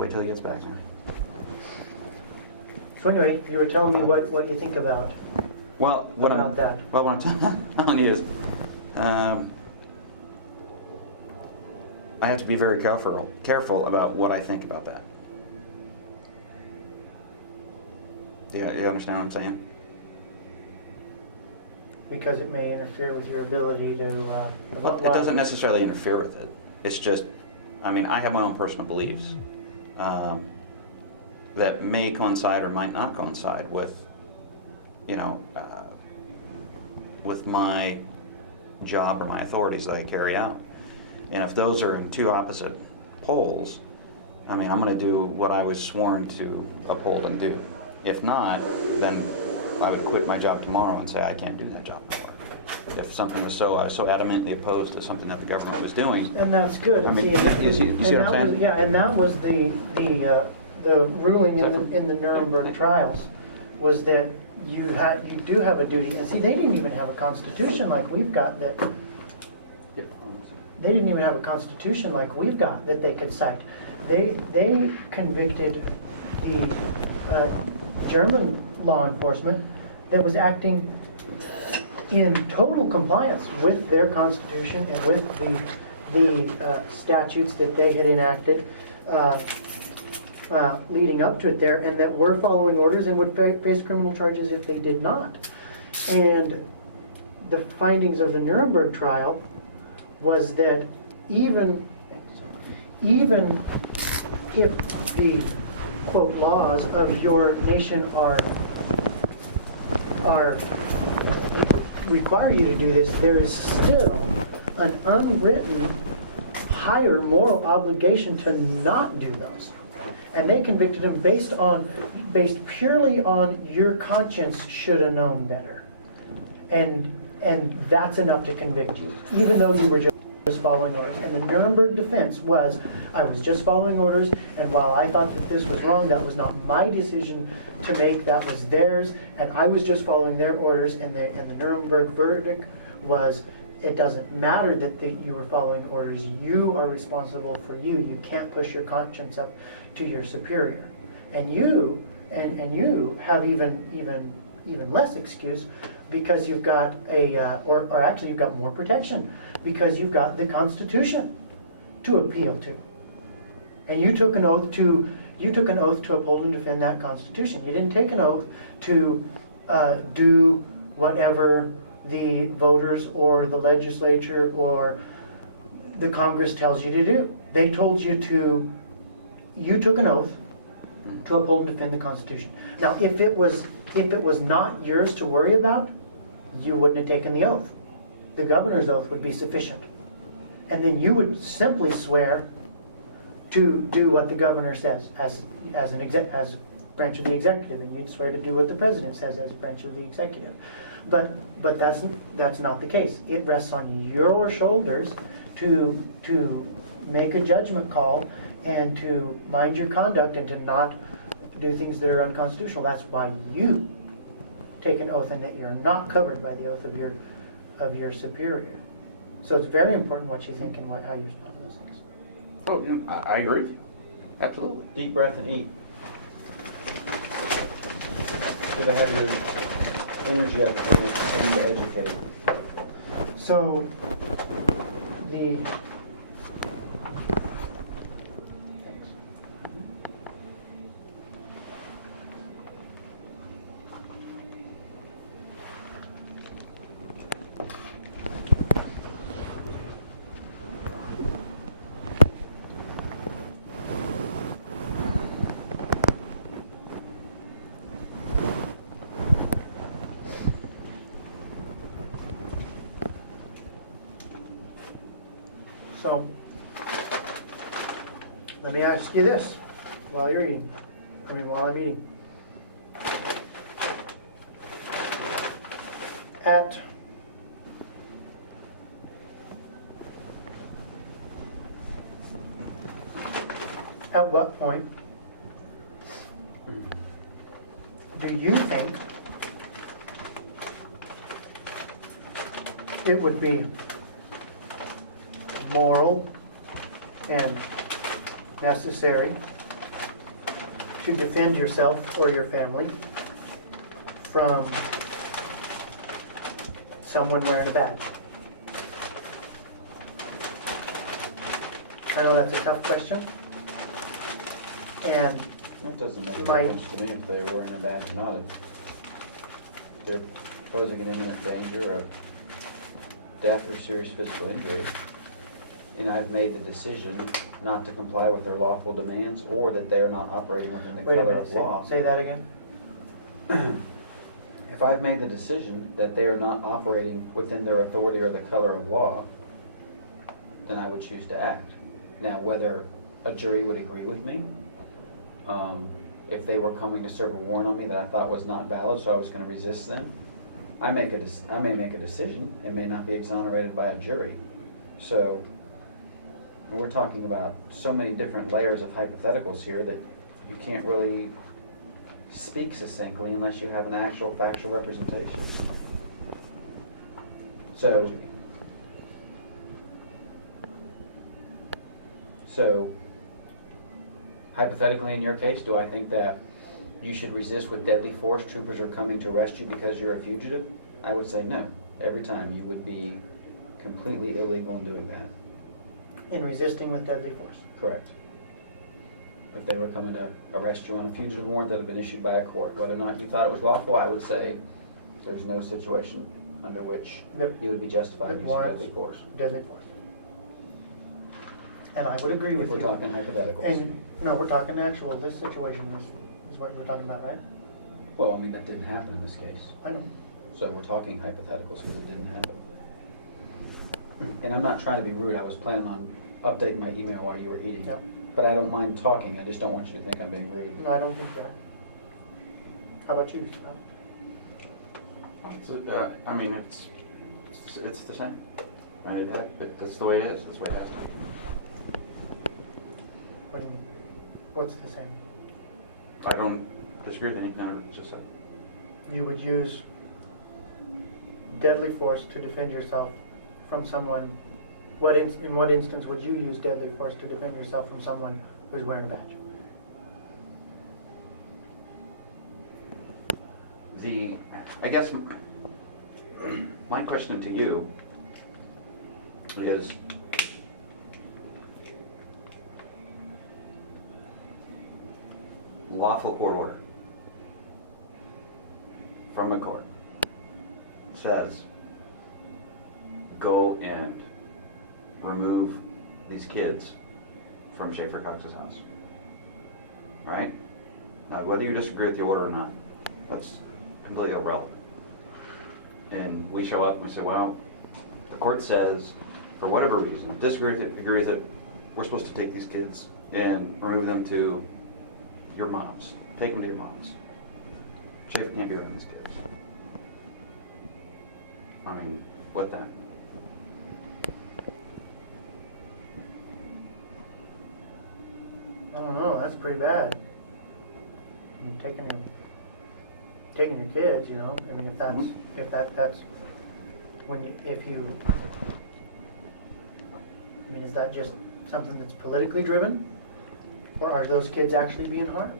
wait till he gets back, man. So anyway, you were telling me what you think about Well, what that. I'm telling you is, I have to be very careful about what I think about that. You understand what I'm saying? Because it may interfere with your ability to... Well, it doesn't necessarily interfere with it. It's just, I mean, I have my own personal beliefs that may coincide or might not coincide with, with my job or my authorities that I carry out. And if those are in two opposite poles, I mean, I'm going to do what I was sworn to uphold and do. If not, then I would quit my job tomorrow and say I can't do that job anymore. If something I was so adamantly opposed to something that the government was doing. And that's good. I mean, you see what I'm saying? Yeah, and that was the ruling in the Nuremberg trials, was that you do have a duty. And see, they didn't even have a constitution like we've got that. They didn't even have a constitution like we've got that they could cite. They convicted the German law enforcement that was acting in total compliance with their constitution and with the statutes that they had enacted leading up to it there, and that were following orders and would face criminal charges if they did not. And the findings of the Nuremberg trial was that even if the, quote, laws of your nation are require you to do this, there is still an unwritten higher moral obligation to not do those. And they convicted him based purely on your conscience should have known better. And that's enough to convict you, even though you were just following orders. And the Nuremberg defense was, I was just following orders, and while I thought that this was wrong, that was not my decision to make, that was theirs, and I was just following their orders. And the Nuremberg verdict was, it doesn't matter that you were following orders, you are responsible for you. You can't push your conscience up to your superior. And you have even less excuse, because you've got or actually you've got more protection, because you've got the Constitution to appeal to. And you took an oath to uphold and defend that Constitution. You didn't take an oath to do whatever the voters or the legislature or the Congress tells you to do. They told you you took an oath to uphold and defend the Constitution. Now, if it was not yours to worry about, you wouldn't have taken the oath. The governor's oath would be sufficient. And then you would simply swear to do what the governor says as branch of the executive, and you'd swear to do what the president says as branch of the executive. But that's not the case. It rests on your shoulders to make a judgment call and to mind your conduct and to not do things that are unconstitutional. That's why you take an oath, and that you're not covered by the oath of your superior. So it's very important what you think and how you respond to those things. Oh, I agree with you. Absolutely. Deep breath and eat. Should have had your energy up and get educated. So the So, let me ask you this while I'm eating. At what point do you think it would be moral and necessary to defend yourself or your family from someone wearing a badge? I know that's a tough question. And It doesn't make My- a difference to me if they're wearing a badge or not. If they're posing an imminent danger of death or serious physical injury, and I've made the decision not to comply with their lawful demands, or that they are not operating within the wait a color minute, of law. say that again. If I've made the decision that they are not operating within their authority or the color of law, then I would choose to act. Now, whether a jury would agree with me, if they were coming to serve a warrant on me that I thought was not valid, so I was going to resist them, I may make a decision. It may not be exonerated by a jury. So we're talking about so many different layers of hypotheticals here that you can't really speak succinctly unless you have an actual factual representation. So hypothetically, in your case, do I think that you should resist with deadly force? Troopers are coming to arrest you because you're a fugitive? I would say no. Every time you would be completely illegal in doing that. In resisting with deadly force. Correct. If they were coming to arrest you on a fugitive warrant that had been issued by a court, whether or not you thought it was lawful, I would say there's no situation under which Yep. you would be justified using Warrants. deadly force. Deadly force. And I would agree with If we're you. talking hypotheticals. And, no, we're talking actual, this situation is what we're talking about, right? Well, I mean, that didn't happen in this case. I know. So we're talking hypotheticals because it didn't happen. And I'm not trying to be rude. I was planning on updating my email while you were eating. Yeah. But I don't mind talking. I just don't want you to think I'm being rude. No, I don't think so. How about you? So, I mean, it's the same. I mean, that's the way it is. That's the way it has to be. What do you mean? What's the same? I don't disagree with anything I just said. You would use deadly force to defend yourself from someone. In what instance would you use deadly force to defend yourself from someone who's wearing a badge? I guess my question to you is, lawful court order from a court says, go and remove these kids from Schaeffer Cox's house. All right? Now, whether you disagree with the order or not, that's completely irrelevant. And we show up and we say, well, the court says, for whatever reason, disagree with it, agree with it, we're supposed to take these kids and remove them to your mom's. Take them to your mom's. Schaeffer can't be around these kids. I mean, what then? I don't know. That's pretty bad. I mean, taking your kids, you know. I mean, that's when you I mean, is that just something that's politically driven, or are those kids actually being harmed?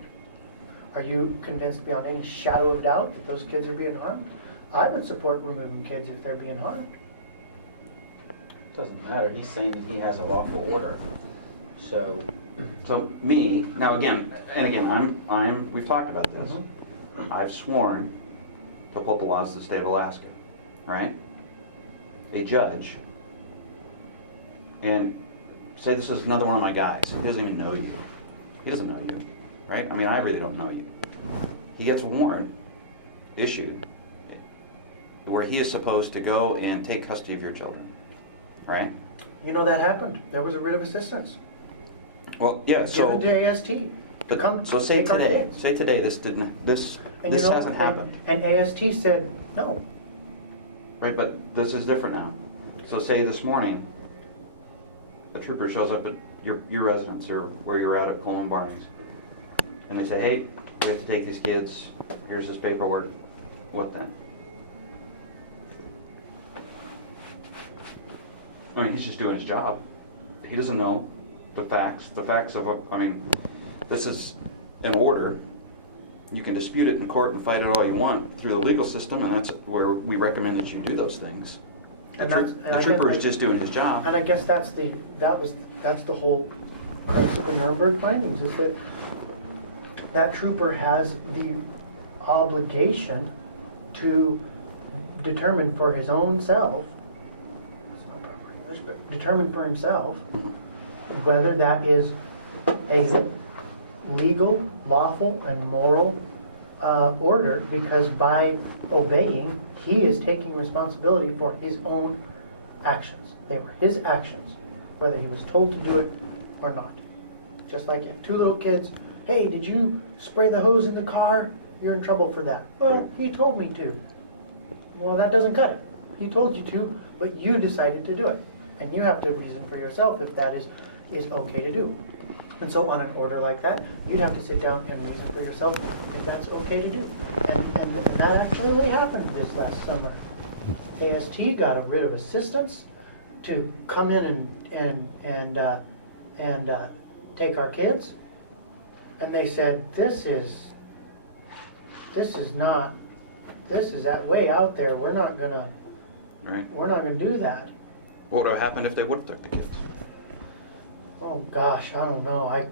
Are you convinced beyond any shadow of doubt that those kids are being harmed? I would support removing kids if they're being harmed. It doesn't matter. He's saying that he has a lawful order. So me, now again, we've talked about this. I've sworn to uphold the laws of the state of Alaska, right? A judge, and say this is another one of my guys. He doesn't even know you. He doesn't know you, right? I mean, I really don't know you. He gets a warrant issued where he is supposed to go and take custody of your children, right? You know that happened. There was a writ of assistance Well, yeah, so... given to AST. But, so say take our today, kids. this And you know, hasn't happened, And AST said no. right? But this is different now. So say this morning, a trooper shows up at your residence or where you're at Coleman Barney's, and they say, hey, we have to take these kids, here's this paperwork, what then? I mean, he's just doing his job. He doesn't know the facts of, I mean, this is an order, you can dispute it in court and fight it all you want through the legal system, and that's where we recommend that you do those things. The trooper is just doing his job. And I guess that's the whole principle of Nuremberg findings, is that that trooper has the obligation to determine for his own self, it's not proper English, but determine for himself whether that is a legal, lawful, and moral order, because by obeying, he is taking responsibility for his own actions. They were his actions, whether he was told to do it or not. Just like you have two little kids, hey, did you spray the hose in the car? You're in trouble for that. Well, he told me to. Well, that doesn't cut it. He told you to, but you decided to do it. And you have to reason for yourself if that is okay to do. And so on an order like that, you'd have to sit down and reason for yourself if that's okay to do. And that actually happened this last summer. AST got rid of assistants to come in and take our kids. And they said, this is that way out there. We're not gonna do that. What would have happened if they would have took the kids? Oh gosh, I don't know. I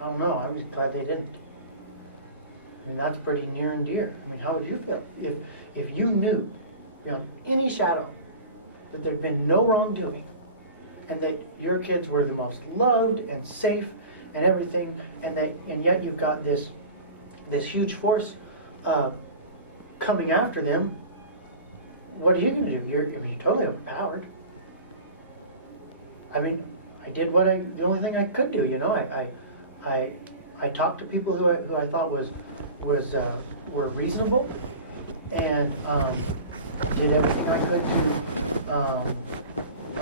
don't know. I'm just glad they didn't. I mean, that's pretty near and dear. I mean, how would you feel if you knew beyond any shadow that there'd been no wrongdoing, and that your kids were the most loved and safe and everything, and yet you've got this huge force coming after them? What are you going to do? You're totally overpowered. I mean, I did the only thing I could do. You know, I talked to people who I thought were reasonable, and did everything I could to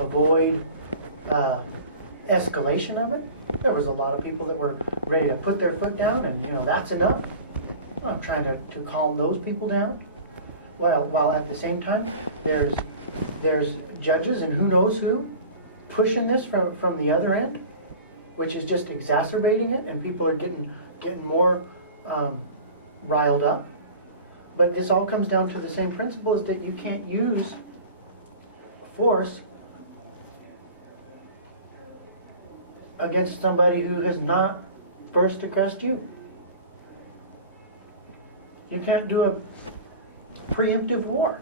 avoid escalation of it. There was a lot of people that were ready to put their foot down, and that's enough. I'm trying to calm those people down, while at the same time there's judges and who knows who pushing this from the other end, which is just exacerbating it, and people are getting more riled up. But this all comes down to the same principle, is that you can't use force against somebody who has not first aggressed you. You can't do a preemptive war.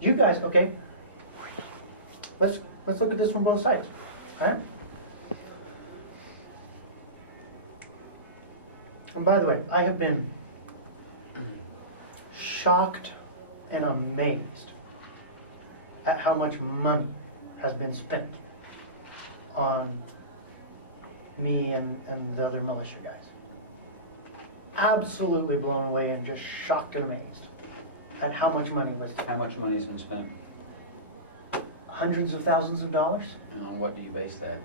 You guys, okay, let's look at this from both sides. All right? And by the way, I have been shocked and amazed at how much money has been spent on me and the other militia guys. Absolutely blown away and just shocked and amazed at how much money was spent. How much money's been spent? Hundreds of thousands of dollars. And on what do you base that?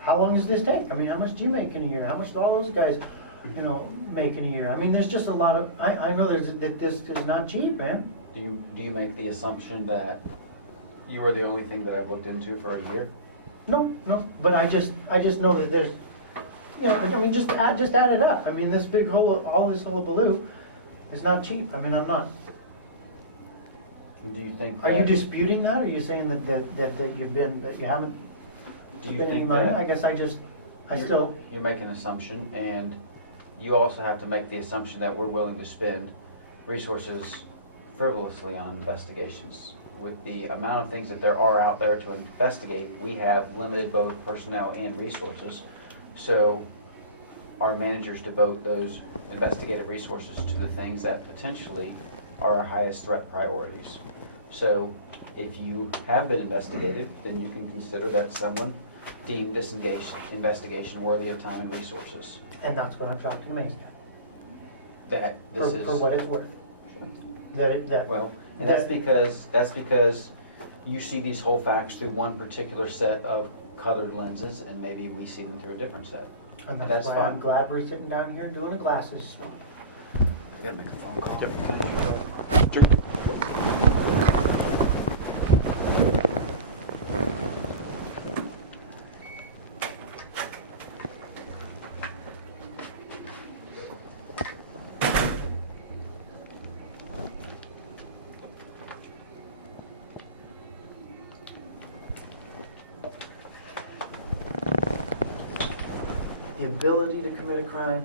How long does this take? I mean, how much do you make in a year? How much do all those guys, make in a year? I mean, there's just a lot of. I know that this is not cheap, man. Do you make the assumption that you are the only thing that I've looked into for a year? No. But I just know that there's, I mean, just add it up. I mean, this big all this hullabaloo is not cheap. I mean, I'm not. Do you think? Are you disputing that? Or are you saying that you haven't Do you spent any think money? that I guess you make an assumption, and you also have to make the assumption that we're willing to spend resources frivolously on investigations. With the amount of things that there are out there to investigate, we have limited both personnel and resources. So our managers devote those investigative resources to the things that potentially are our highest threat priorities. So if you have been investigated, then you can consider that someone deemed this investigation worthy of time and resources. And that's what I'm shocked and amazed at. That this is for what it's worth. And that's because you see these whole facts through one particular set of colored lenses, and maybe we see them through a different set. And that's that's why fine. I'm glad we're sitting down here doing a glasses swap. I gotta make a phone call. Yep. Sure. commit a crime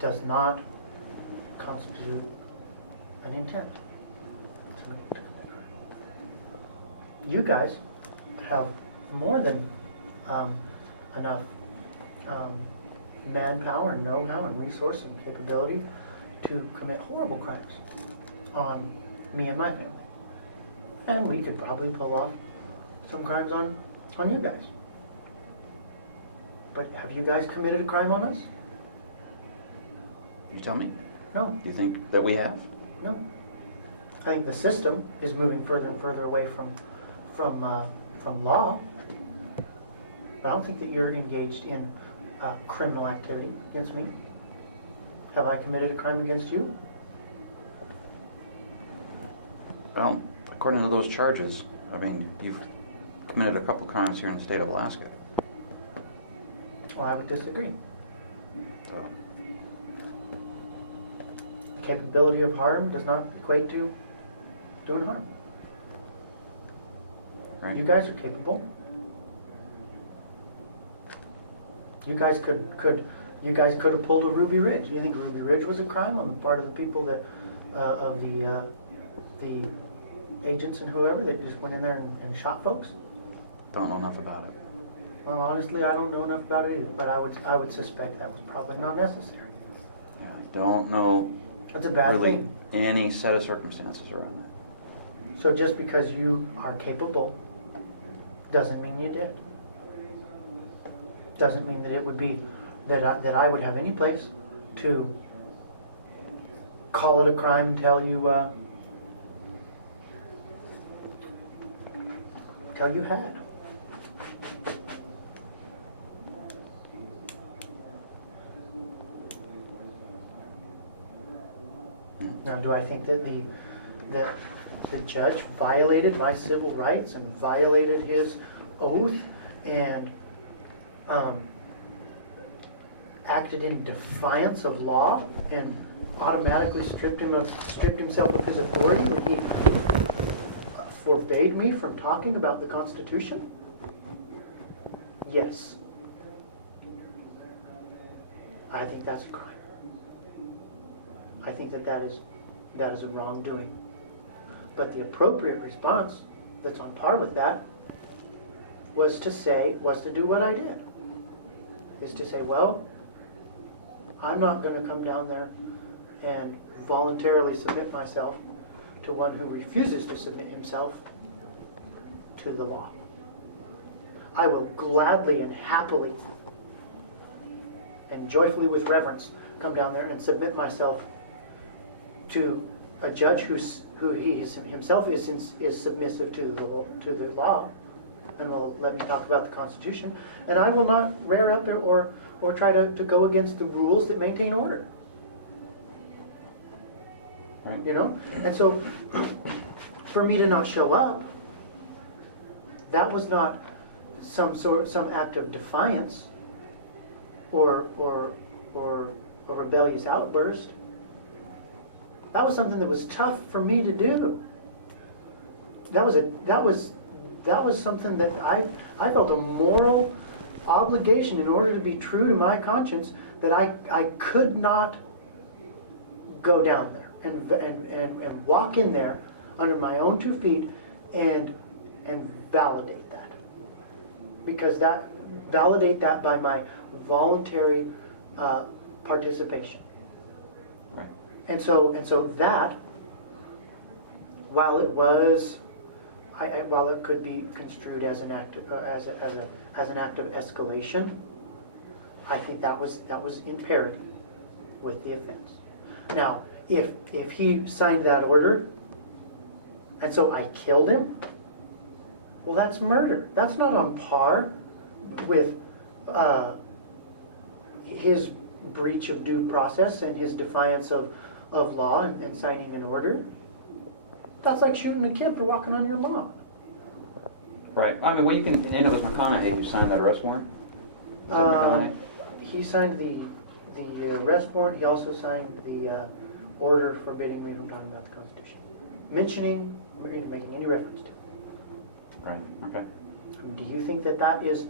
does not constitute an intent to commit a crime. You guys have more than enough manpower, know-how, and resource and capability to commit horrible crimes on me and my family. And we could probably pull off some crimes on you guys. But have you guys committed a crime on us? You tell me. No, Do you think that we have? no. I think the system is moving further and further away from law. But I don't think that you're engaged in criminal activity against me. Have I committed a crime against you? Well, according to those charges, I mean, you've committed a couple crimes here in the state of Alaska. Well, I would disagree. So, Capability of harm does not equate to doing harm. right? You guys are capable. You guys could have pulled a Ruby Ridge. You think Ruby Ridge was a crime on the part of the people that of the agents and whoever that just went in there and shot folks? Don't know enough about it. Well, honestly, I don't know enough about it either, but I would suspect that was probably not necessary. Yeah, I don't know That's a bad really thing. any set of circumstances around that. So just because you are capable doesn't mean you did. Doesn't mean that it would be that I would have any place to call it a crime and tell you had. Now, do I think that the judge violated my civil rights and violated his oath and acted in defiance of law and automatically stripped himself of his authority when he forbade me from talking about the Constitution? Yes. I think that's a crime. I think that is a wrongdoing. But the appropriate response that's on par with that was to do what I did. Is to say, well, I'm not going to come down there and voluntarily submit myself to one who refuses to submit himself to the law. I will gladly and happily and joyfully with reverence come down there and submit myself to a judge who himself is submissive to the law and will let me talk about the Constitution, and I will not rear out there or try to go against the rules that maintain order. Right. You know? And so for me to not show up, that was not some act of defiance or a rebellious outburst. That was something that was tough for me to do. That was something that I felt a moral obligation in order to be true to my conscience that I could not go down there and walk in there under my own 2 feet and validate that. Because validate that by my voluntary participation. Right. And so that, while it could be construed as an act as an act of escalation, I think that was in parity with the offense. Now, if he signed that order, and so I killed him, well, that's murder. That's not on par with his breach of due process and his defiance of law and signing an order. That's like shooting a kid for walking on your lawn. Right. I mean, well, you can, and it was McConaughey who signed that arrest warrant? Was it McConaughey? He signed the arrest warrant. He also signed the order forbidding me from talking about the Constitution, mentioning or even making any reference to it. Right, okay. Do you think that is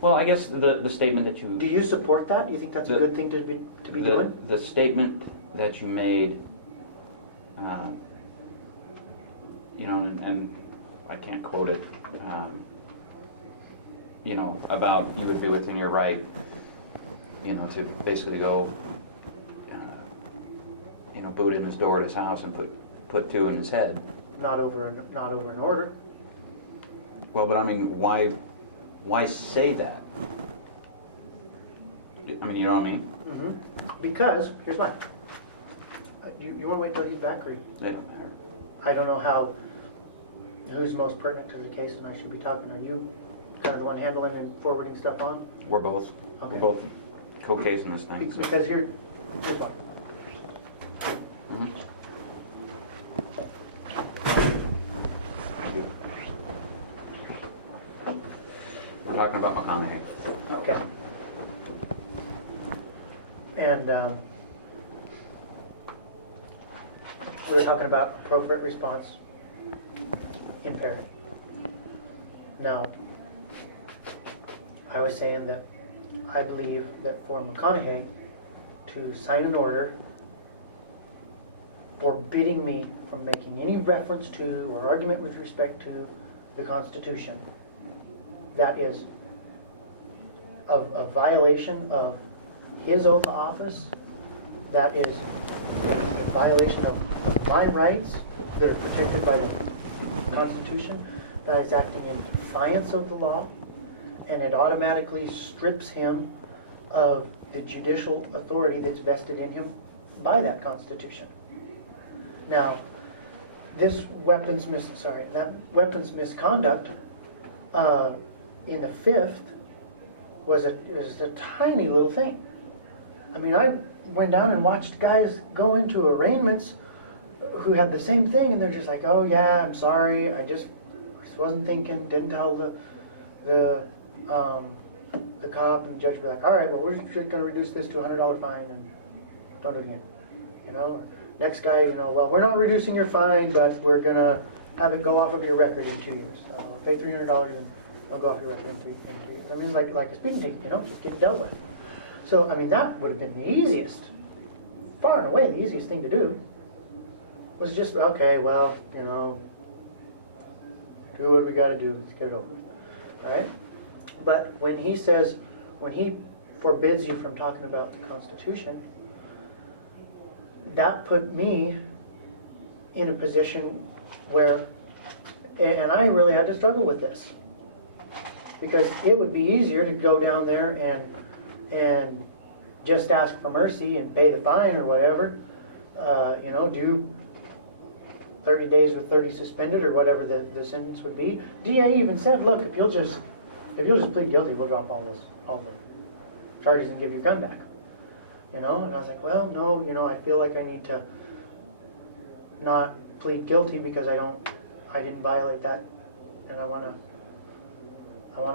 Well, I guess the statement that you... Do you support that? Do you think that's a good thing to be doing? The statement that you made, you know, and I can't quote it, you know, about you would be within your right, you know, to basically go, you know, boot in his door at his house and put two in his head. Not over an order. Well, but I mean, why say that? I mean, you know what I mean? Mm-hmm. Because, here's why. You want to wait till he's back, or They don't matter. I don't know who's most pertinent to the case and I should be talking. Are you kind of the one handling and forwarding stuff on? We're both. Okay. We're both co-casing this thing. So. Because here's why. Mhm. We're talking about McConaughey. Okay. And we were talking about appropriate response in Perry. Now, I was saying that I believe that for McConaughey to sign an order forbidding me from making any reference to or argument with respect to the Constitution, that is a violation of his oath of office, that is a violation of my rights that are protected by the Constitution, that is acting in defiance of the law, and it automatically strips him of the judicial authority that's vested in him by that Constitution. Now, this weapons misconduct in the 5th was a tiny little thing. I mean, I went down and watched guys go into arraignments who had the same thing, and they're just like, "Oh yeah, I'm sorry, I just wasn't thinking, didn't tell the cop," and the judge would be like, "All right, well, we're just going to reduce this to a $100 fine and don't do it again." You know, next guy, you know, "Well, we're not reducing your fine, but we're going to have it go off of your record in 2 years. Pay $300 and it'll go off your record in 3 years." I mean, it's like a speeding ticket, you know, just get dealt with. So, I mean, that would have been the easiest, far and away the easiest thing to do, was just, okay, well, you know, do what we got to do, let's get it over with, all right? But when he forbids you from talking about the Constitution, that put me in a position where, and I really had to struggle with this, because it would be easier to go down there and just ask for mercy and pay the fine or whatever, you know, do 30 days with 30 suspended or whatever the sentence would be. DA even said, "Look, if you'll just plead guilty, we'll drop all the charges and give your gun back." You know, and I was like, well, no, you know, I feel like I need to not plead guilty because I didn't violate that, and I want to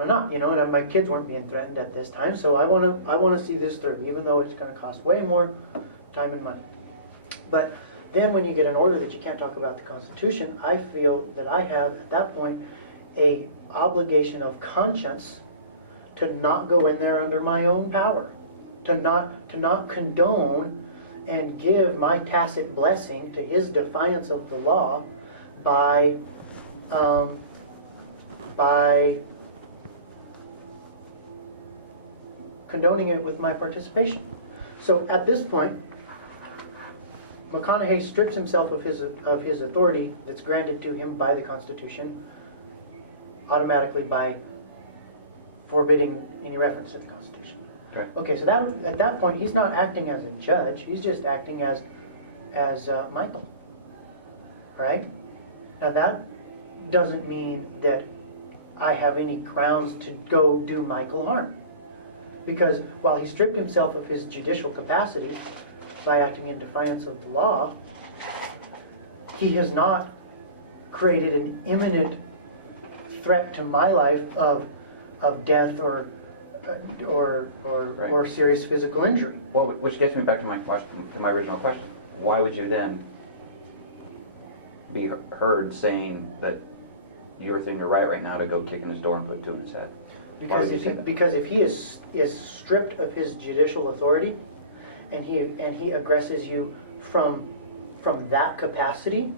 not, you know, and my kids weren't being threatened at this time, so I want to see this through, even though it's going to cost way more time and money. But then when you get an order that you can't talk about the Constitution, I feel that I have, at that point, a obligation of conscience to not go in there under my own power, to not condone and give my tacit blessing to his defiance of the law by condoning it with my participation. So at this point, McConaughey strips himself of his authority that's granted to him by the Constitution automatically by forbidding any reference to the Constitution. Okay. Okay, so that at that point he's not acting as a judge; he's just acting as Michael. Right? Now that doesn't mean that I have any grounds to go do Michael harm, because while he stripped himself of his judicial capacity by acting in defiance of the law, he has not created an imminent threat to my life of death or Right. serious physical injury. Well, which gets me back to my question, to my original question. Why would you then be heard saying that you're within your right now to go kick in his door and put two in his head? Why would you say that? Because if he is stripped of his judicial authority, and he aggresses you from that capacity,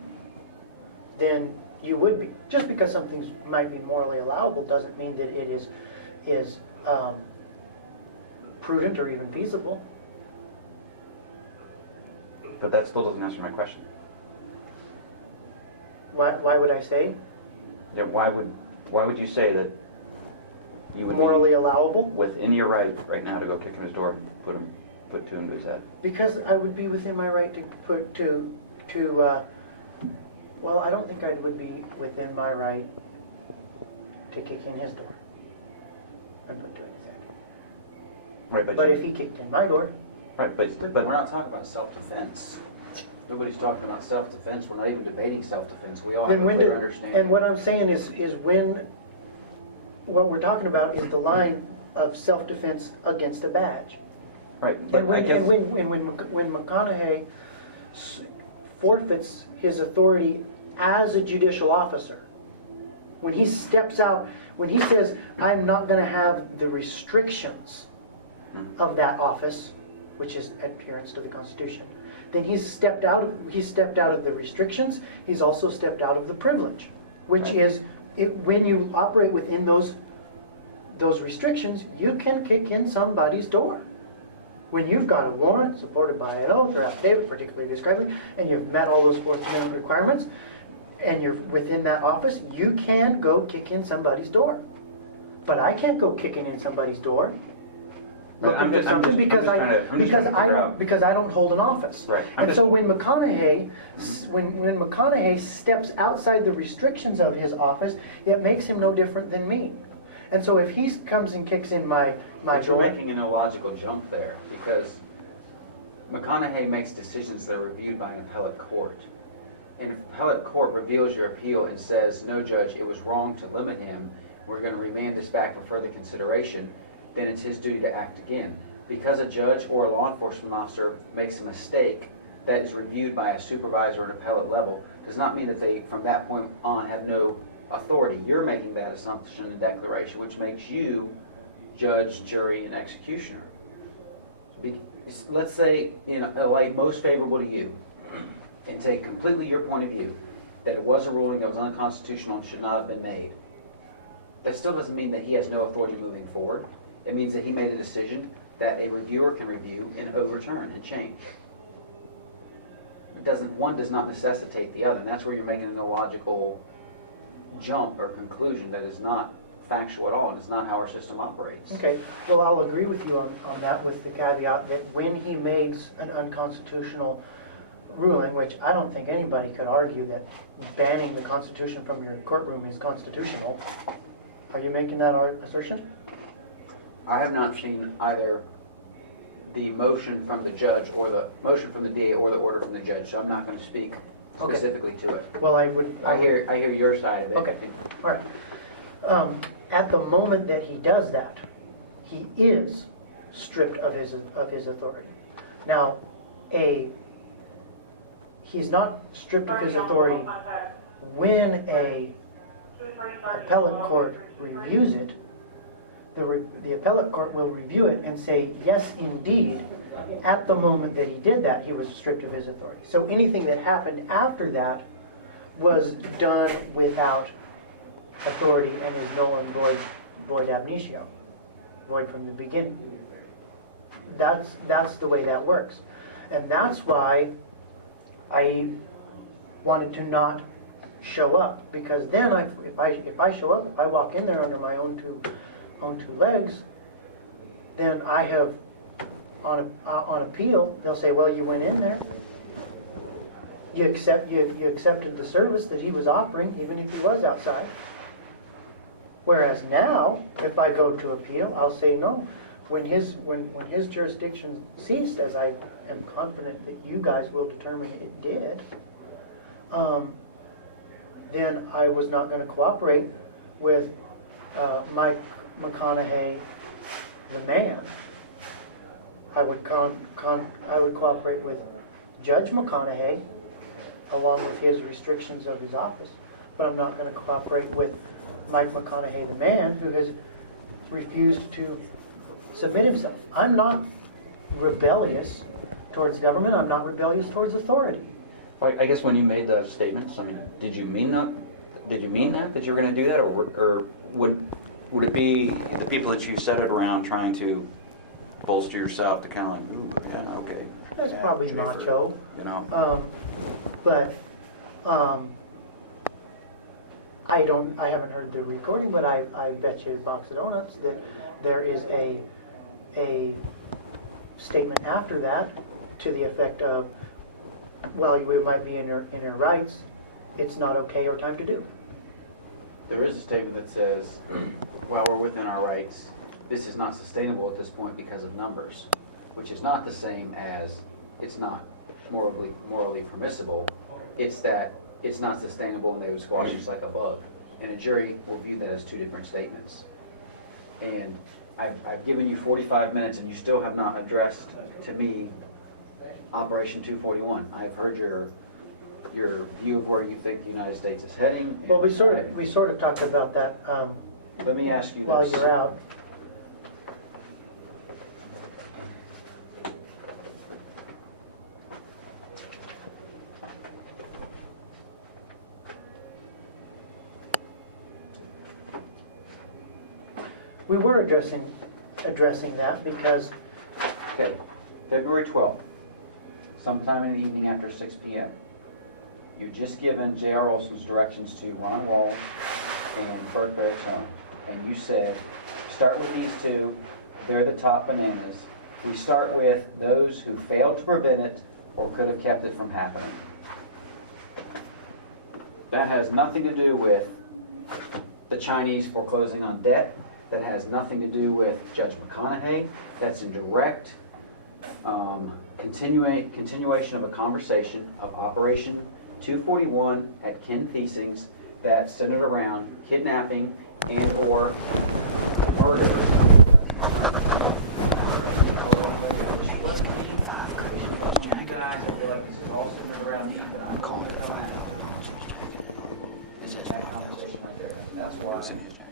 then you would be. Just because something might be morally allowable doesn't mean that it is prudent or even feasible. But that still doesn't answer my question. Why would I say Yeah, why would you say that you would morally be allowable? within your right now to go kick in his door and put two into his head? Because I would be within my right well, I don't think I would be within my right to kick in his door and put two in his head. Right, But if he kicked in my door, right, But we're not talking about self-defense. Nobody's talking about self-defense. We're not even debating self-defense. We all have then a when clear did, understanding. and what I'm saying is when, what we're talking about is the line of self-defense against a badge. right, but And when, I guess and when McConaughey forfeits his authority as a judicial officer, when he steps out, when he says, I'm not going to have the restrictions of that office, which is adherence to the Constitution, then he's stepped out of the restrictions. He's also stepped out of the privilege, which Right. is when you operate within those restrictions, you can kick in somebody's door. When you've got a warrant supported by an oath or affidavit, particularly describing, and you've met all those Fourth Amendment requirements, and you're within that office, you can go kick in somebody's door. But I can't go kicking in somebody's door. Right, I'm just trying to figure out. Because I don't hold an office. Right, And so when McConaughey steps outside the restrictions of his office, it makes him no different than me. And so if he comes and kicks in my But you're door, making an illogical jump there, because McConaughey makes decisions that are reviewed by an appellate court. An appellate court reveals your appeal and says, no, Judge, it was wrong to limit him. We're going to remand this back for further consideration. Then it's his duty to act again. Because a judge or a law enforcement officer makes a mistake that is reviewed by a supervisor at appellate level does not mean that they, from that point on, have no authority. You're making that assumption and declaration, which makes you judge, jury, and executioner. Let's say, in a light most favorable to you, and take completely your point of view, that it was a ruling that was unconstitutional and should not have been made. That still doesn't mean that he has no authority moving forward. It means that he made a decision that a reviewer can review and overturn and change. One does not necessitate the other, and that's where you're making an illogical jump or conclusion that is not factual at all, and it's not how our system operates. okay, well, I'll agree with you on that, with the caveat that when he makes an unconstitutional ruling, which I don't think anybody could argue that banning the Constitution from your courtroom is constitutional. Are you making that assertion? I have not seen either the motion from the judge or the motion from the DA or the order from the judge, so I'm not going to speak Okay. specifically to it. Well, I hear your side of it. Okay. All right. At the moment that he does that, he is stripped of his authority. Now, he's not stripped of his authority when a appellate court reviews it. The appellate court will review it and say, yes, indeed, at the moment that he did that, he was stripped of his authority. So anything that happened after that was done without authority and is null and void ab initio, void from the beginning. That's the way that works. And that's why I wanted to not show up, because then if I show up, if I walk in there under my own two legs, then I have on appeal they'll say, well, you went in there, you accepted the service that he was offering, even if he was outside. Whereas now, if I go to appeal, I'll say no. When his jurisdiction ceased, as I am confident that you guys will determine it did, then I was not going to cooperate with Mike McConaughey, the man. I would cooperate with Judge McConaughey, along with his restrictions of his office, but I'm not going to cooperate with Mike McConaughey, the man, who has refused to submit himself. I'm not rebellious towards government. I'm not rebellious towards authority. Well, I guess when you made those statements, I mean, did you mean that? Did you mean that you were going to do that, or would it be the people that you said it around trying to bolster yourself to kind of like, ooh, yeah, okay. That's yeah, probably Schaeffer, macho. You know. But I haven't heard the recording, but I bet you a box of donuts that there is a statement after that to the effect of, well, we might be in your rights, it's not okay or time to do. There is a statement that says, while we're within our rights, this is not sustainable at this point because of numbers, which is not the same as it's not morally permissible. It's that it's not sustainable and they would squash us like a bug. And a jury will view that as two different statements. And I've given you 45 minutes and you still have not addressed to me Operation 241. I've heard your view of where you think the United States is heading. Well, we sort of talked about that Let me ask you while this. you're out. We were addressing that because Okay, February 12th, sometime in the evening after 6 p.m. You just given J.R. Olson's directions to Ron Wall and Bert Barrett's home, and you said, start with these two, they're the top bananas. We start with those who failed to prevent it or could have kept it from happening. That has nothing to do with the Chinese foreclosing on debt. That has nothing to do with Judge McConaughey. That's in direct continuation of a conversation of Operation 241 at Ken Thiesing's that centered around kidnapping and or murder. He's going to get $5 grand in his jacket. I'm calling it $5,000 in his jacket. It says $5,000. That's why. Who's in his jacket?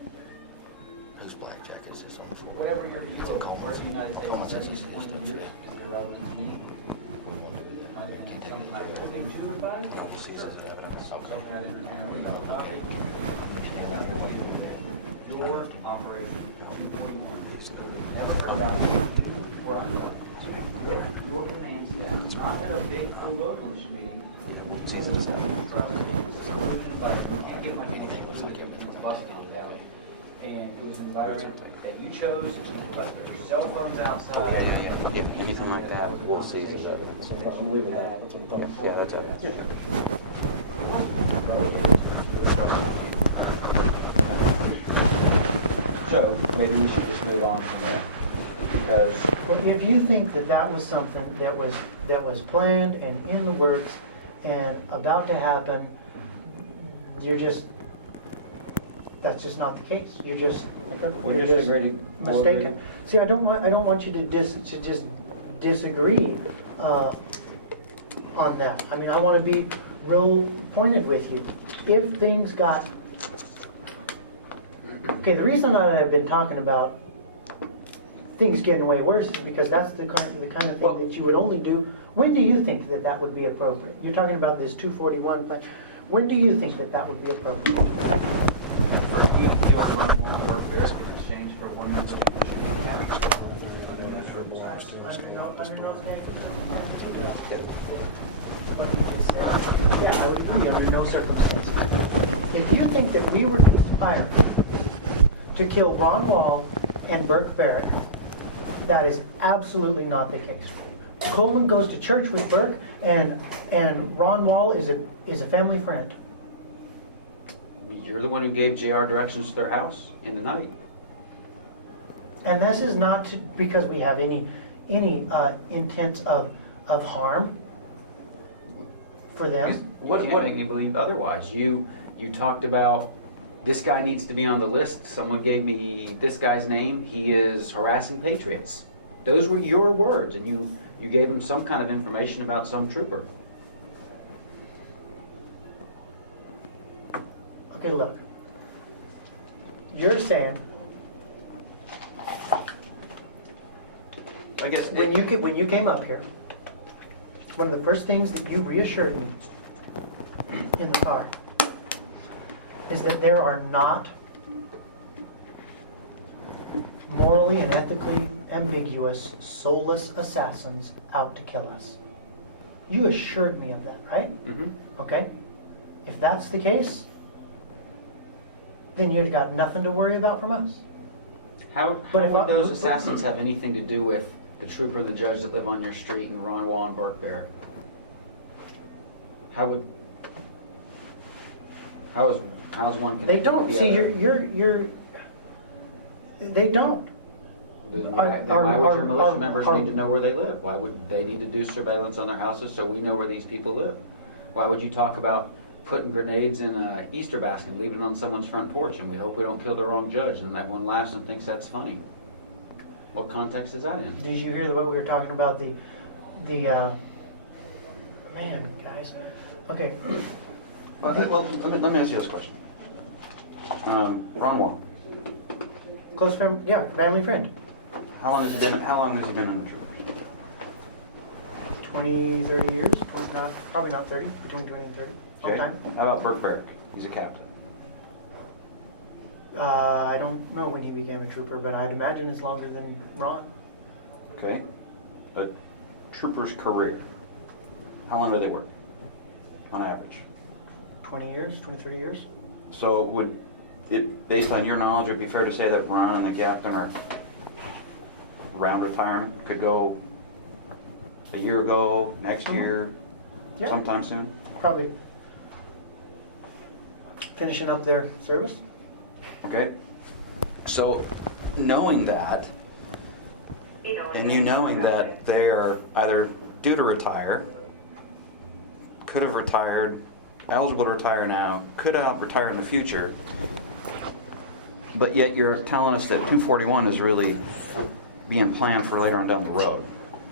Whose black jacket is this on the floor? Whatever your view It's of in Coleman's. where the United States Coleman says is he's his stuff. irrelevant to me. We won't do that. We can't take it. No, we'll seize it as evidence. Okay. Your operation 241. Never heard about it. Where I'm going. Your command staff. Not at a big full-vote meeting. Yeah, we'll seize it as evidence. But you can't get my anything looks like everything was bus compound. And it was an environment that you chose, but there were cell phones outside. Oh, yeah. Anything like that, we'll seize as evidence. Yeah, that's evidence. So maybe we should just move on from there. Because well, if you think that that was something that was planned and in the works and about to happen, that's just not the case. You're just mistaken. See, I don't want you to just disagree on that. I mean, I want to be real pointed with you. If things got okay, the reason that I've been talking about things getting way worse is because that's the kind of thing that you would only do. When do you think that would be appropriate? You're talking about this 241 plan. When do you think that would be appropriate? after you deal with one more beers in exchange for one more Yeah, I would agree, under no circumstances. If you think that we were conspiring to kill Ron Wall and Burke Barrett, that is absolutely not the case. Coleman goes to church with Burke, and Ron Wall is a family friend. You're the one who gave JR directions to their house in the night. And this is not because we have any intent of harm for them. What can't make me believe otherwise? You talked about this guy needs to be on the list. Someone gave me this guy's name. He is harassing patriots. Those were your words, and you gave him some kind of information about some trooper. Okay, look. You're saying when you came up here, one of the first things that you reassured me in the car is that there are not morally and ethically ambiguous, soulless assassins out to kill us. You assured me of that, right? Okay? If that's the case, then you've got nothing to worry about from us. How But if would I- those assassins have anything to do with the trooper and the judge that live on your street and Ron Wall and Burke Barrett? How's one connected They don't. with the See, other? they don't. Then Our- why would your militia our- members our- need to know where they live? Why would they need to do surveillance on their houses so we know where these people live? Why would you talk about putting grenades in a Easter basket and leaving it on someone's front porch and we hope we don't kill the wrong judge and that one laughs and thinks that's funny? What context is that in? Did you hear the way we were talking about the man, guys? Okay. Well, let me ask you this question. Ron Wall, Close family friend. how long has he been in the troopers? 20, 30 years. Probably not 30. Between 20 and 30. Long Okay. time. How about Burke Barrick? He's a captain. I don't know when he became a trooper, but I'd imagine it's longer than Ron. Okay. A trooper's career. How long do they work? On average. 20 years, 30 years. So would it, based on your knowledge, would it be fair to say that Ron and the captain are around retirement? Could go a year ago, next year, Yeah. sometime soon? Probably finishing up their service. Okay. So knowing that, and you knowing that they are either due to retire, could have retired, eligible to retire now, could retire in the future, but yet you're telling us that 241 is really being planned for later on down the road,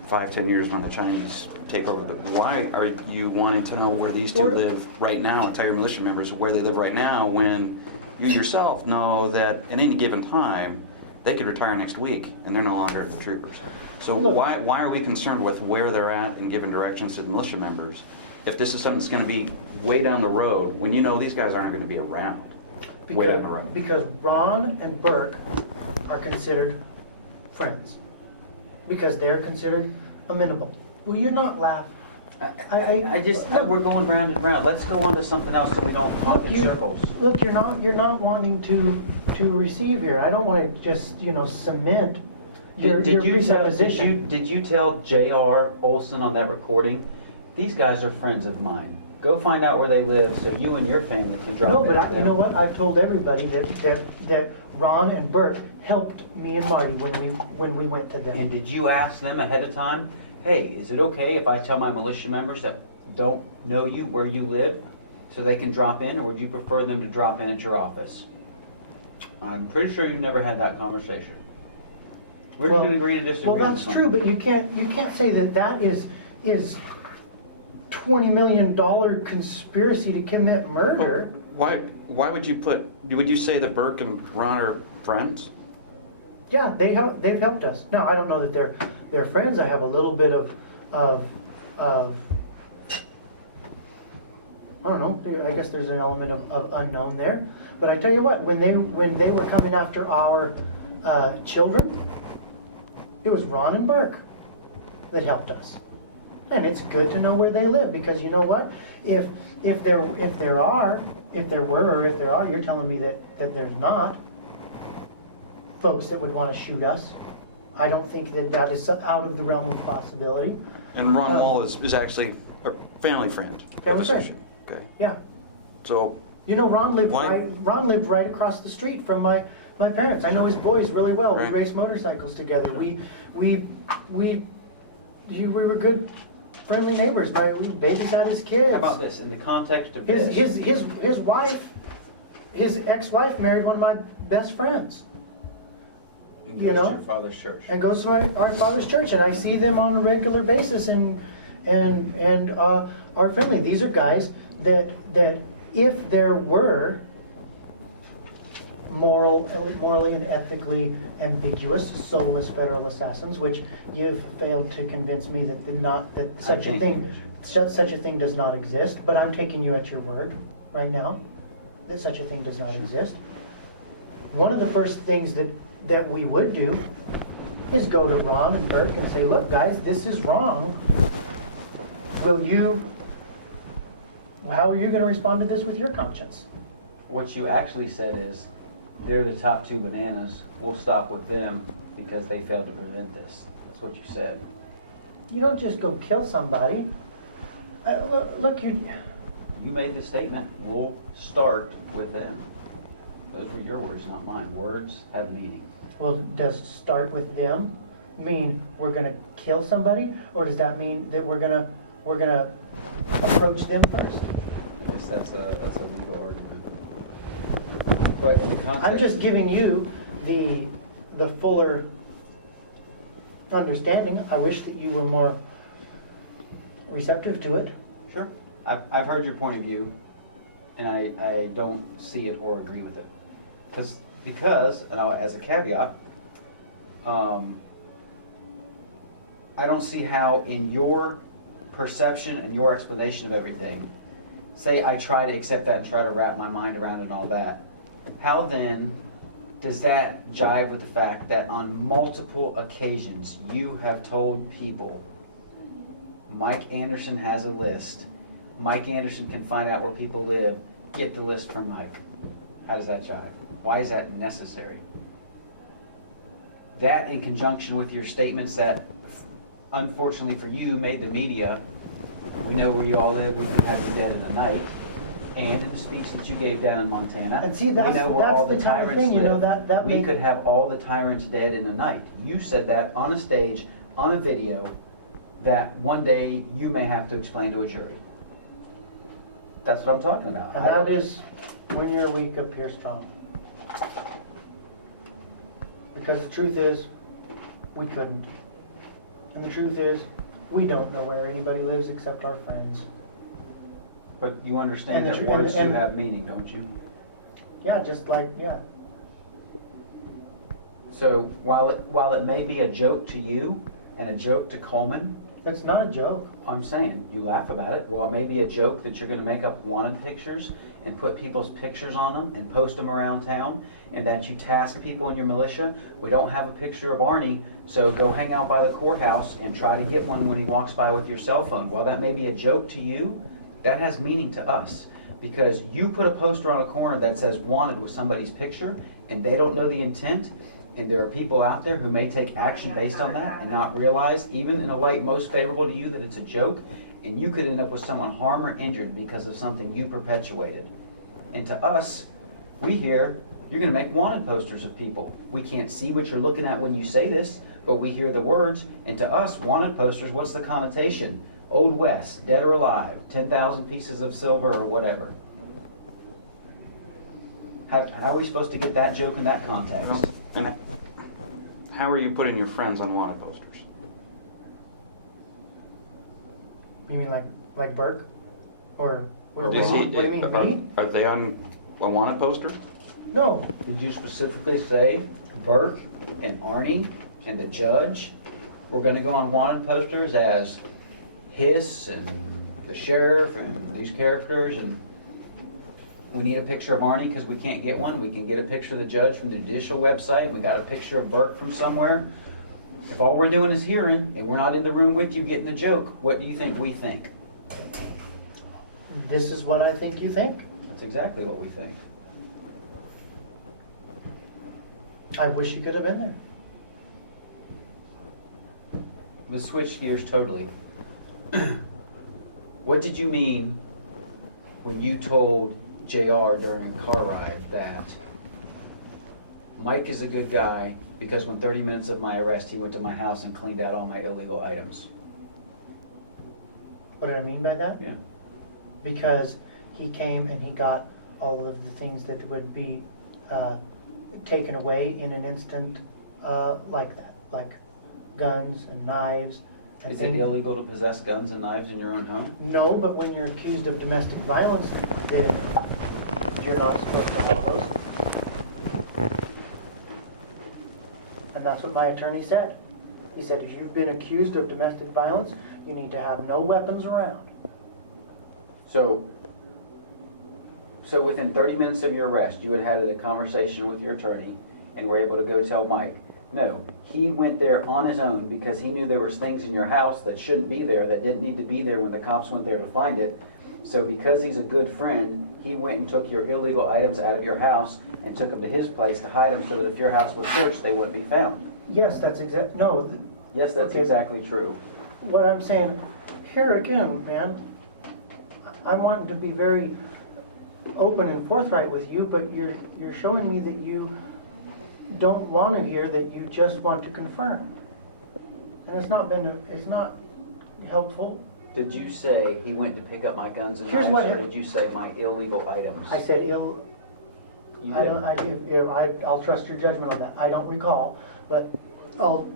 5-10 years when the Chinese take over. Why are you wanting to know where these two live right now and tell your militia members where they live right now when you yourself know that at any given time they could retire next week and they're no longer the troopers? So why are we concerned with where they're at and giving directions to the militia members if this is something that's going to be way down the road when you know these guys aren't going to be around way down the road? Because Ron and Burke are considered friends. Because they're considered amenable. Will you not laugh? We're going round and round. Let's go on to something else so we don't talk in circles. Look, you're not wanting to receive here. I don't want to just, cement your presupposition. Did you tell J.R. Olson on that recording? These guys are friends of mine. Go find out where they live so you and your family can drop No, in. but you know what? I've told everybody that Ron and Burke helped me and Marty when we went to them. And did you ask them ahead of time, hey, is it okay if I tell my militia members that don't know you where you live so they can drop in, or would you prefer them to drop in at your office? I'm pretty sure you've never had that conversation. We're just going to agree to disagree. Well, that's true, but you can't say that is $20 million conspiracy to commit murder. Why would you say that Burke and Ron are friends? Yeah, they've helped us. Now, I don't know that they're friends. I have a little bit of I don't know. I guess there's an element of unknown there. But I tell you what, when they were coming after our children, it was Ron and Burke that helped us. And it's good to know where they live, because you know what? If there were, you're telling me that there's not folks that would want to shoot us. I don't think that is out of the realm of possibility. And Ron Wall is actually a family friend. Family of friend. associate. Okay. Yeah. So Ron lived Why- right across the street from my parents. I know his boys really well. Right. We raced motorcycles together. We were good, friendly neighbors. We babysat his kids. How about this? In the context of His wife, his ex-wife married one of my best friends. Your father's church. And goes to our father's church, and I see them on a regular basis, and are friendly. These are guys that if there were morally and ethically ambiguous, soulless federal assassins, which you've failed to convince me that such a thing does not exist. But I'm taking you at your word right now that such a thing does not exist. One of the first things that we would do is go to Ron and Burke and say, look, guys, this is wrong. How are you going to respond to this with your conscience? What you actually said is, they're the top two bananas, we'll stop with them because they failed to prevent this. That's what you said. You don't just go kill somebody. Look, you made the statement, we'll start with them. Those were your words, not mine. Words have meaning. Well, does start with them mean we're going to kill somebody, or does that mean that we're going to approach them first? I guess that's a legal argument. But the context, I'm just giving you the fuller understanding. I wish that you were more receptive to it. Sure. I've heard your point of view, and I don't see it or agree with it. Because as a caveat, I don't see how in your perception and your explanation of everything, say I try to accept that and try to wrap my mind around it and all that, how then does that jive with the fact that on multiple occasions you have told people, Mike Anderson has a list, Mike Anderson can find out where people live, get the list from Mike? How does that jive? Why is that necessary? That in conjunction with your statements that, unfortunately for you, made the media, we know where you all live, we could have you dead in a night, and in the speech that you gave down in Montana, And see, we that's know where all the the type of tyrants thing, live. you know, that We could have all the tyrants dead in a night. You said that on a stage, on a video, that one day you may have to explain to a jury. That's what I'm talking about. And that is, when you're weak, appear strong. Because the truth is, we couldn't. And the truth is, we don't know where anybody lives except our friends. But you understand And that the- words and- do have meaning, don't you? Yeah, just like, yeah. So while it may be a joke to you and a joke to Coleman, It's not a joke. I'm saying, you laugh about it. Well, it may be a joke that you're going to make up wanted pictures and put people's pictures on them and post them around town, and that you task people in your militia, we don't have a picture of Arnie, so go hang out by the courthouse and try to get one when he walks by with your cell phone. While that may be a joke to you, that has meaning to us. Because you put a poster on a corner that says wanted with somebody's picture, and they don't know the intent, and there are people out there who may take action based on that and not realize, even in a light most favorable to you, that it's a joke, and you could end up with someone harmed or injured because of something you perpetuated. And to us, we hear, you're going to make wanted posters of people. We can't see what you're looking at when you say this, but we hear the words, and to us, wanted posters, what's the connotation? Old West, dead or alive, 10,000 pieces of silver or whatever. How are we supposed to get that joke in that context? Well, and how are you putting your friends on wanted posters? You mean like Burke? Or what do Is he- you mean, me? Are they on a wanted poster? No. Did you specifically say Burke and Arnie and the judge were going to go on wanted posters as Hiss and the sheriff and these characters, and we need a picture of Arnie because we can't get one? We can get a picture of the judge from the judicial website. We got a picture of Burke from somewhere. If all we're doing is hearing and we're not in the room with you getting the joke, what do you think we think? This is what I think you think. That's exactly what we think. I wish you could have been there. Let's switch gears totally. What did you mean when you told JR during a car ride that Mike is a good guy because when 30 minutes of my arrest, he went to my house and cleaned out all my illegal items? What did I mean by that? Yeah. Because he came and he got all of the things that would be taken away in an instant like that, like guns and knives. And Is it things. illegal to possess guns and knives in your own home? No, but when you're accused of domestic violence, then you're not supposed to have those. that's what my attorney said. He said, if you've been accused of domestic violence, you need to have no weapons around. So within 30 minutes of your arrest, you had had a conversation with your attorney and were able to go tell Mike. No, he went there on his own because he knew there was things in your house that shouldn't be there, that didn't need to be there when the cops went there to find it. So because he's a good friend, he went and took your illegal items out of your house and took them to his place to hide them so that if your house was searched, they wouldn't be found. Yes, that's no. Yes, that's Okay. exactly true. What I'm saying, here again, man, I'm wanting to be very open and forthright with you, but you're showing me that you don't want to hear, that you just want to confirm. And it's not helpful. Did you say he went to pick up my guns and Here's knives, what or happened. did you say my illegal items? I said You I did. don't, I'll trust your judgment on that. I don't recall, but I'll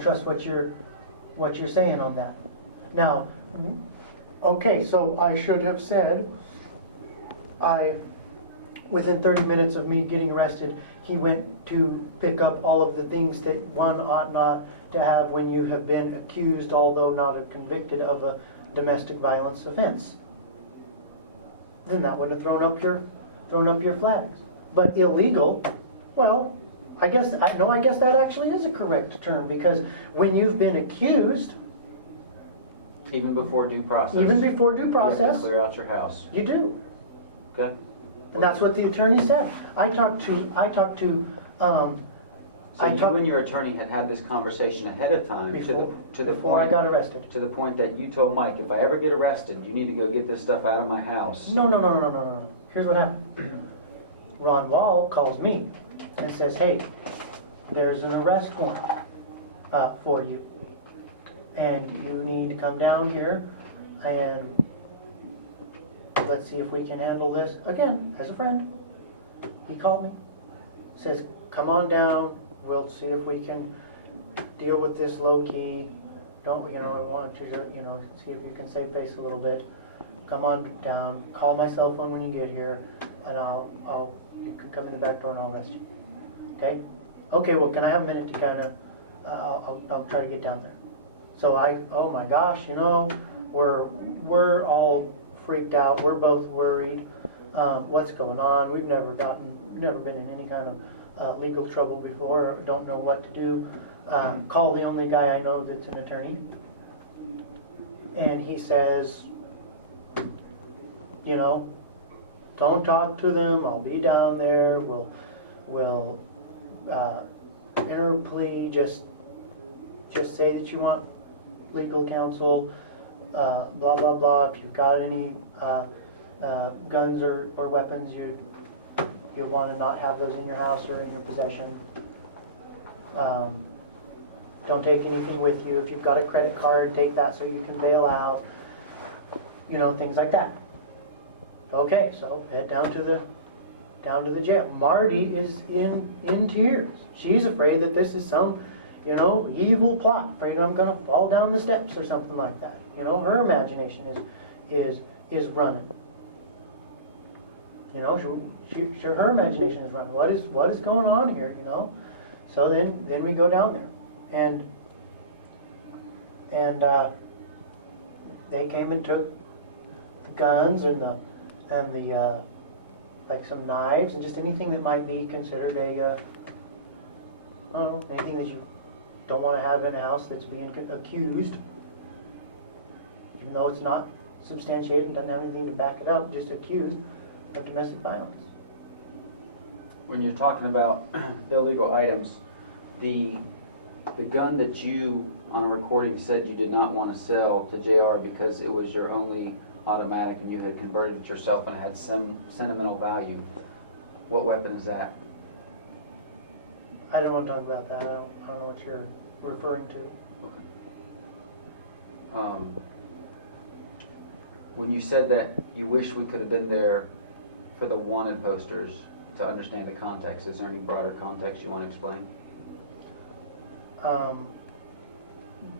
trust what you're saying on that. Now, okay, so I should have said, within 30 minutes of me getting arrested, he went to pick up all of the things that one ought not to have when you have been accused, although not convicted, of a domestic violence offense. Then that would have thrown up your flags. But illegal, well, I guess that actually is a correct term, because when you've been accused, Even before due process? even before due You have to process, clear out your house. you do. Okay? And that's what the attorney said. I talked to, So you and your attorney had this conversation ahead of time before I got arrested. to the point that you told Mike, if I ever get arrested, you need to go get this stuff out of my house. No. Here's what happened. Ron Wall calls me and says, hey, there's an arrest warrant for you. And you need to come down here and let's see if we can handle this. Again, as a friend. He called me, says, come on down, we'll see if we can deal with this low key. I want you to, see if you can save face a little bit. Come on down, call my cell phone when you get here, and you can come in the back door and I'll arrest you. Okay? Okay, well, can I have a minute to kind of, I'll try to get down there. So oh my gosh, we're all freaked out. We're both worried. What's going on? We've never been in any kind of legal trouble before. Don't know what to do. Call the only guy I know that's an attorney. And he says, don't talk to them. I'll be down there. We'll enter a plea. Just say that you want legal counsel. Blah blah blah. If you've got any guns or weapons, you'll want to not have those in your house or in your possession. Don't take anything with you. If you've got a credit card, take that so you can bail out. Things like that. Okay, so head down to the jail. Marty is in tears. She's afraid that this is some, evil plot. Afraid I'm going to fall down the steps or something like that. Her imagination is running. Her imagination is running. What is going on here? So then we go down there, and they came and took the guns and the like some knives and just anything that might be considered anything that you don't want to have in a house that's being accused, even though it's not substantiated and doesn't have anything to back it up, just accused of domestic violence. When you're talking about illegal items, the gun that you, on a recording, said you did not want to sell to JR because it was your only automatic and you had converted it yourself and it had some sentimental value, what weapon is that? I don't want to talk about that. I don't know what you're referring to. When you said that you wish we could have been there for the wanted posters to understand the context, is there any broader context you want to explain?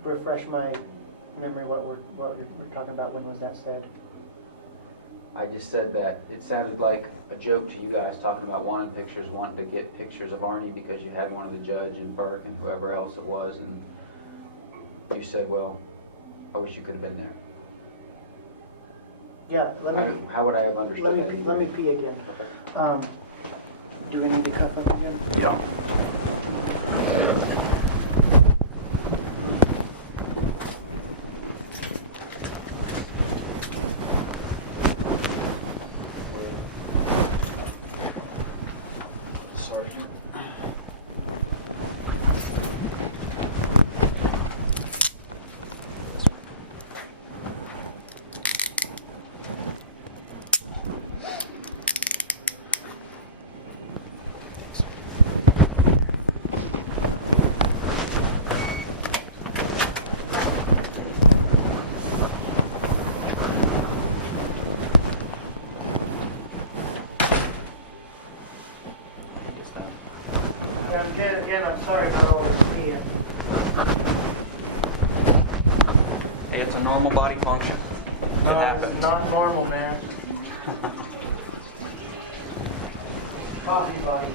Refresh my memory what we're talking about. When was that said? I just said that it sounded like a joke to you guys talking about wanting pictures, wanting to get pictures of Arnie because you had one of the judge and Burke and whoever else it was, and you said, well, I wish you could have been there. Yeah, How would I have understood that? let me pee again. Do we need to cuff up again? Yeah. Sergeant. Yeah, again, I'm sorry about all this peeing. Hey, it's a normal body function. It No, happens. it's not normal, man. Coffee body.